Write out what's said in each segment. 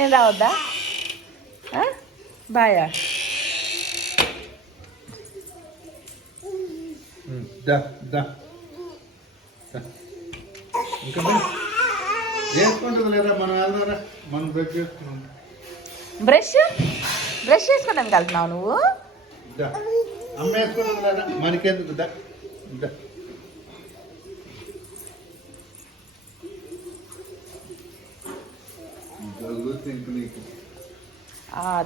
ఏం రావద్దా? బాయా? ఇంకా వేసుకుంటుంది లేదా? మనం వెళ్దారా, మనం బ్రష్ చేసుకున్నాం. బ్రష్ చేసుకోవడానికి వెళ్తున్నావు నువ్వు? అమ్మ వేసుకుంటుంది లేదా? మనకెందుకు?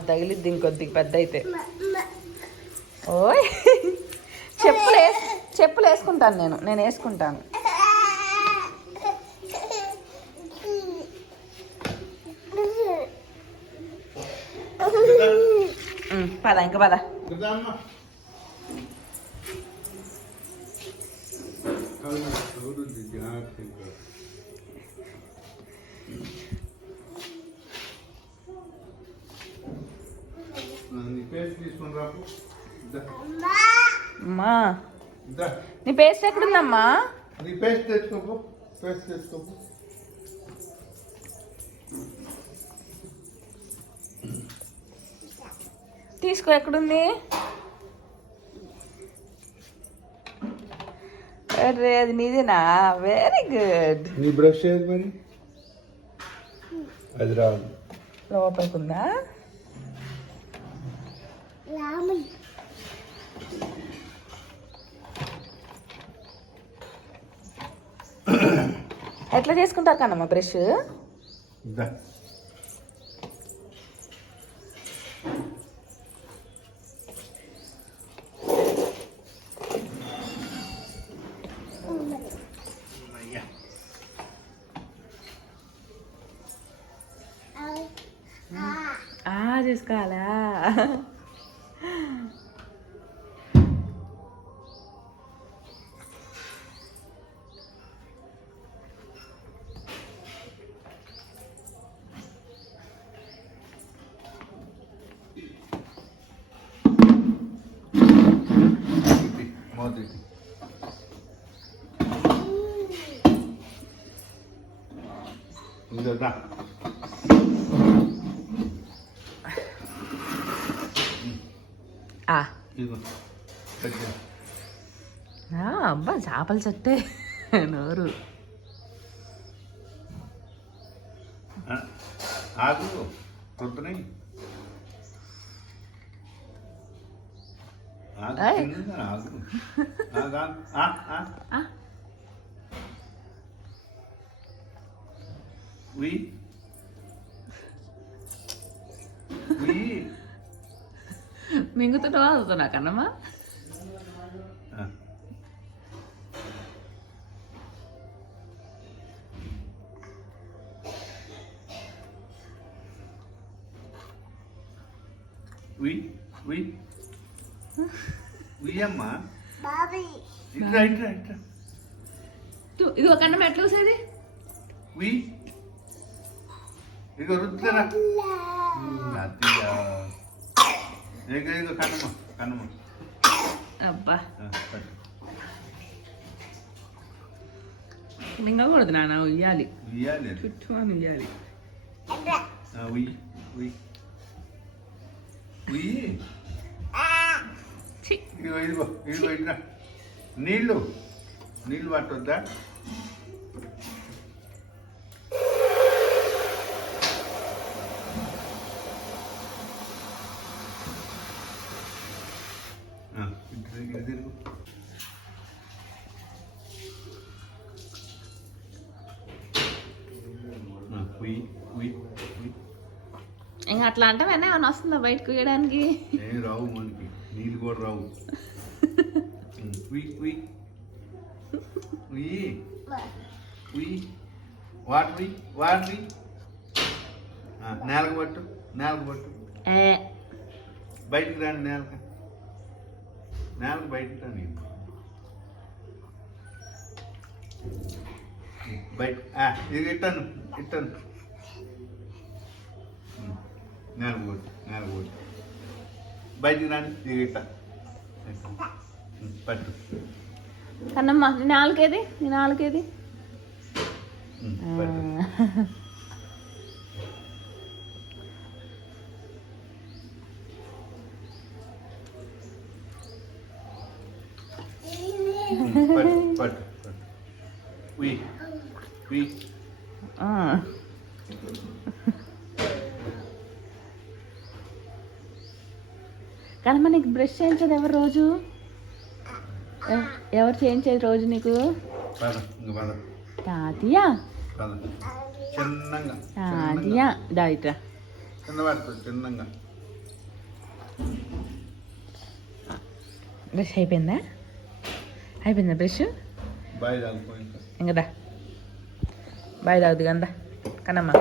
తగిలిద్ది ఇంకొద్ది పెద్ద అయితే. ఓయ్ చెప్పులు వేసుకుంటాను నేను వేసుకుంటాను. పద ఇంకా పద. అమ్మా నీ పేస్ట్ ఎక్కడుందమ్మా? నీ పేస్ట్ తెచ్చుకోపు, పేస్ట్ తెచ్చుకోపు. తీసుకో, ఎక్కడుంది? అరే అది నీదేనా? Very good. నీ బ్రష్ ఏది మరి? అది రాదు. లోపలికుందా? ఎట్లా చేసుకుంటారు కన్నమ్మా బ్రష్? చేసుకోవాలా? అబ్బా చేపల చెట్టే నోరు. ఆగు పొద్దునై ఆగు. మింగుతున్నావా అవుతున్నా కన్నమ్మా? అమ్మా ఇది ఒక అన్నం ఎట్లా వస్తుంది? ఇక రుద్దురా. కన్నమ్మ అబ్బా మింగకూడదు నాన్న, ఉయ్యాలి చుట్టూ అని ఉయ్యాలి. నీళ్ళు పట్టొద్దా? ఇంకా అట్లా అంటే వెన్న ఏమన్నా వస్తుందా బయటకు వేయడానికి? రావు, మనకి నీళ్ళు కూడా రావు. వాటి నేలకు పట్టు బయటికి రాని. నేలకు బయటికి రాని. బయట ఇది ఇట్టాను నేలకు పోటు బయటికి రాని. ఇది ఇట్ట పట్టు. కన్నమ్మ నీ నాలుగేది నీ నాలుగేది పట్టు. పట్టు పట్టు పట్టు. ఉయ్ ఉయ్. కన్నమ్మ నీకు బ్రష్ చేయించేది ఎవరు రోజు ఎవరు చేయించేది రోజు నీకు పద ఇంక పద తాతయ్య పద. చిన్నగా తాతయ్య దా ఇట్రా చిన్న పడుతుంది చిన్నగా. బ్రష్ అయిపోయిందా అయిపోయిందా బ్రష్ బాయ్ తాగిపోయి ఇంకా. ఇంకా దా బాయ్ తాగుదు కందా కన్నమ్మ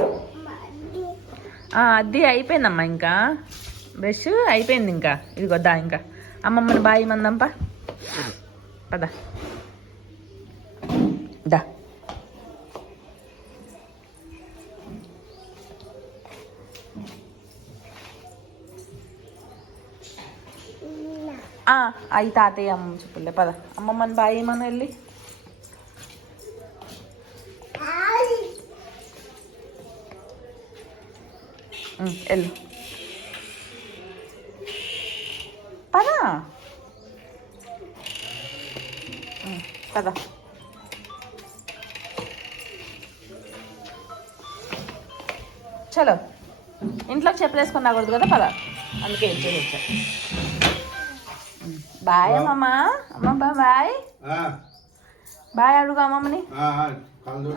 అది అయిపోయిందమ్మా ఇంకా బ్రష్ అయిపోయింది ఇంకా ఇది కొద్దా ఇంకా అమ్మమ్మని బాయ్ మందంపా పద దా అయి తాతయ్య అమ్మమ్మ చెప్పులే పద అమ్మమ్మని బాయ్ మన వెళ్ళి వెళ్ళు పద పద చలో ఇంట్లోకి చెప్పలేసుకొని రాకూడదు కదా పద అందుకే వచ్చా బాయ్ అమ్మమ్మ అమ్మమ్మ బాయ్ బాయ్ అడుగు అమ్మమ్మని. కళ్ళు